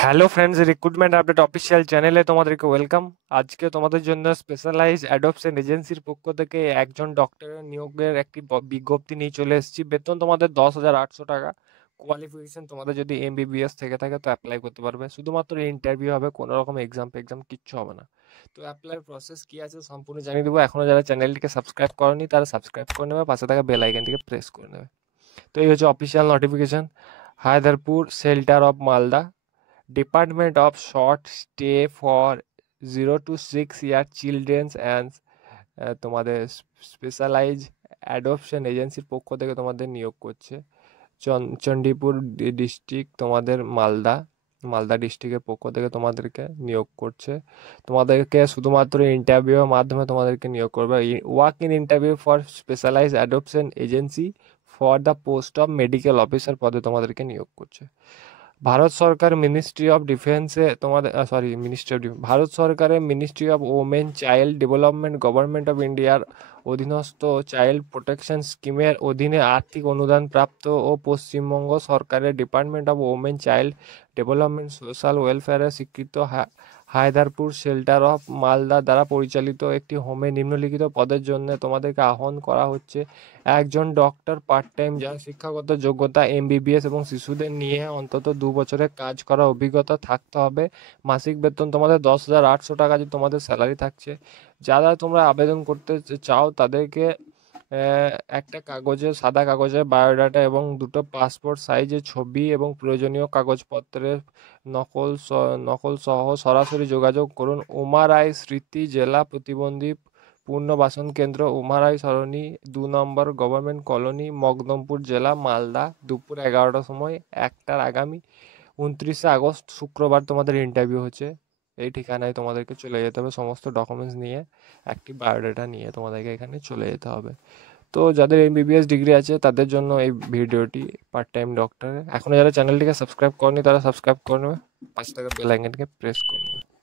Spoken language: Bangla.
Hello friends, recruitment update official চ্যানেলে তোমাদেরকে ওয়েলকাম। আজকে তোমাদের জন্য স্পেশালাইজ অ্যাডপশন এজেন্সির পক্ষ থেকে একজন ডক্টরের নিয়োগের একটি বিজ্ঞপ্তি নিয়ে চলে এসেছি। বেতন তোমাদের 10,800 টাকা। কোয়ালিফিকেশন তোমাদের যদি এমবিবিএস থেকে থাকে তো অ্যাপ্লাই করতে পারবে। শুধুমাত্র ইন্টারভিউ হবে, কোনো রকম এক্সাম কিচ্ছু হবে না। তো অ্যাপ্লাই প্রসেস কি আছে সম্পূর্ণ জানিয়ে দেবো। এখনও যারা চ্যানেলটিকে সাবস্ক্রাইব করনি তারা সাবস্ক্রাইব করে নেবে, পাশে থাকা বেল আইকনটিকে প্রেস করে নেবে। তো এই হচ্ছে official notification. Haidarpur shelter of Malda, department of short stay for 0 to 6 year children's and তোমাদের স্পেশালাইজ অ্যাডপশন এজেন্সির পক্ষ থেকে তোমাদের নিয়োগ করছে। চণ্ডীপুর ডিস্ট্রিক্ট, তোমাদের মালদা ডিস্ট্রিক্টের পক্ষ থেকে তোমাদেরকে নিয়োগ করছে। তোমাদেরকে শুধুমাত্র ইন্টারভিউয়ের মাধ্যমে তোমাদেরকে নিয়োগ করবে। Walk in interview for specialize adoption agency for the post of medical officer পদে তোমাদেরকে নিয়োগ করছে। ভারত সরকার মিনিস্ট্রি অফ ডিফেন্সে তোমাদের ভারত সরকারের ministry of women child development government of ইন্ডিয়ার অধীনস্থ চাইল্ড প্রোটেকশন স্কিমের অধীনে আর্থিক অনুদান প্রাপ্ত ও পশ্চিমবঙ্গ সরকারের department of women child development social ওয়েলফেয়ারের স্বীকৃত হায়দারপুর শেল্টার অফ মালদা দ্বারা পরিচালিত একটি হোমে নিম্নলিখিত পদের জন্য তোমাদেরকে আহ্বান করা হচ্ছে। একজন ডক্টর পার্ট টাইম যার শিক্ষাগত যোগ্যতা এমবিবিএস এবং শিশুদের নিয়ে অন্তত 2 বছরের কাজ করার অভিজ্ঞতা থাকতে হবে। মাসিক বেতন তোমাদের 10,800 টাকা যে তোমাদের স্যালারি থাকছে। যারা তোমরা আবেদন করতে চাও তাদেরকে একটা সাদা কাগজে বায়োডাটা এবং দুটো পাসপোর্ট সাইজের ছবি এবং প্রয়োজনীয় কাগজপত্রের নকল সহ সরাসরি যোগাযোগ করুন। উমারাই স্মৃতি জেলা প্রতিবন্ধী পুনর্বাসন কেন্দ্র, উমারাই সরণি 2 নম্বর গভর্নমেন্ট কলোনি, মকদমপুর জেলা, মালদা। দুপুর 11টার সময়, একটার আগামী 29শে আগস্ট শুক্রবার তোমাদের ইন্টারভিউ হচ্ছে। এই ঠিকানায় তোমাদেরকে চলে যেতে হবে সমস্ত ডকুমেন্টস নিয়ে, একটি বায়োডাটা নিয়ে তোমাদেরকে এখানে চলে যেতে হবে। তো যাদের এমবিবিএস ডিগ্রি আছে তাদের জন্য এই ভিডিওটি। পার্ট টাইম ডক্টর এখনও যারা চ্যানেলটিকে সাবস্ক্রাইব করেনি তারা সাবস্ক্রাইব করে নেবে, পাশে থাকা বেল আইকনটিকে প্রেস করে নেবে।